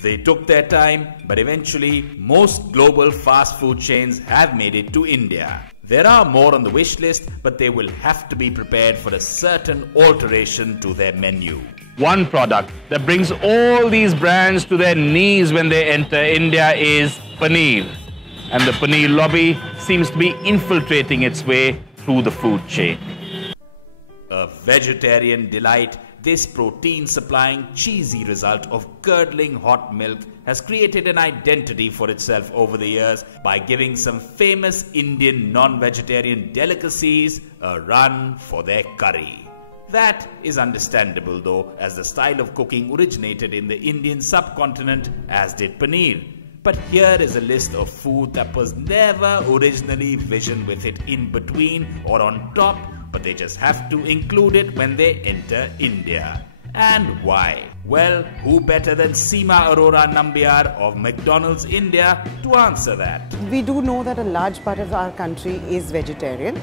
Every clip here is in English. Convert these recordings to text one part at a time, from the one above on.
They took their time, but eventually most global fast food chains have made it to India. There are more on the wish list, but they will have to be prepared for a certain alteration to their menu. One product that brings all these brands to their knees when they enter India is paneer. And the paneer lobby seems to be infiltrating its way through the food chain. A vegetarian delight, this protein-supplying cheesy result of curdling hot milk has created an identity for itself over the years by giving some famous Indian non-vegetarian delicacies a run for their curry. That is understandable though, as the style of cooking originated in the Indian subcontinent, as did paneer. But here is a list of food that was never originally visioned with it in between or on top, but they just have to include it when they enter India. And why? Well, who better than Seema Arora Nambiar of McDonald's India to answer that? We do know that a large part of our country is vegetarian.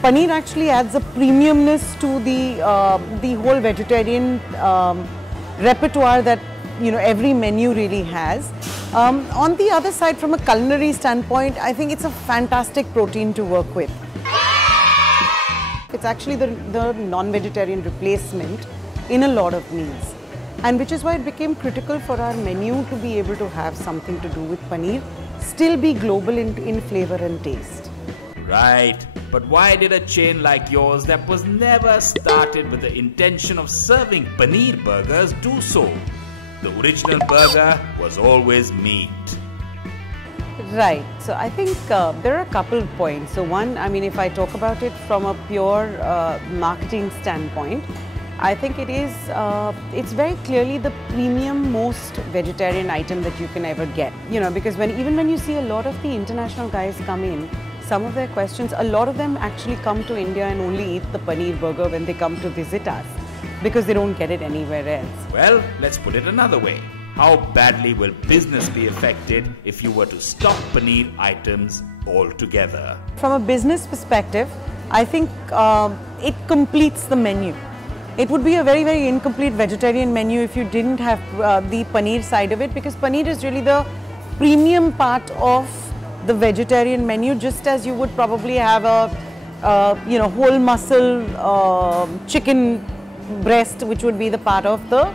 Paneer actually adds a premiumness to the whole vegetarian repertoire that every menu really has. On the other side, from a culinary standpoint, I think it's a fantastic protein to work with. It's actually the non-vegetarian replacement in a lot of meals, and which is why it became critical for our menu to be able to have something to do with paneer, still be global in flavor and taste. Right, but why did a chain like yours that was never started with the intention of serving paneer burgers do so? The original burger was always meat. Right, so I think there are a couple of points. So one, I mean, if I talk about it from a pure marketing standpoint, I think it's very clearly the premium most vegetarian item that you can ever get. Because even when you see a lot of the international guys come in, some of their questions, a lot of them actually come to India and only eat the paneer burger when they come to visit us, because they don't get it anywhere else. Well, let's put it another way. How badly will business be affected if you were to stop paneer items altogether? From a business perspective, I think it completes the menu. It would be a very, very incomplete vegetarian menu if you didn't have the paneer side of it, because paneer is really the premium part of the vegetarian menu, just as you would probably have a whole muscle chicken breast, which would be the part of the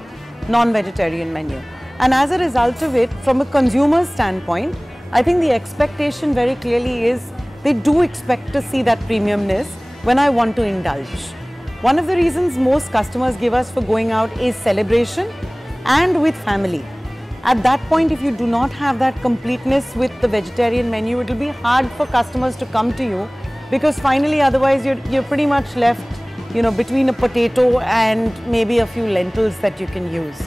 non-vegetarian menu. And as a result of it, from a consumer standpoint, I think the expectation very clearly is they do expect to see that premiumness when I want to indulge. One of the reasons most customers give us for going out is celebration and with family. At that point, if you do not have that completeness with the vegetarian menu, it will be hard for customers to come to you, because finally otherwise you're pretty much left between a potato and maybe a few lentils that you can use.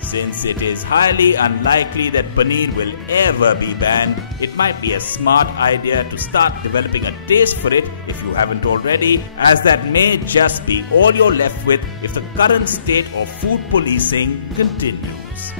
Since it is highly unlikely that paneer will ever be banned, it might be a smart idea to start developing a taste for it if you haven't already, as that may just be all you're left with if the current state of food policing continues.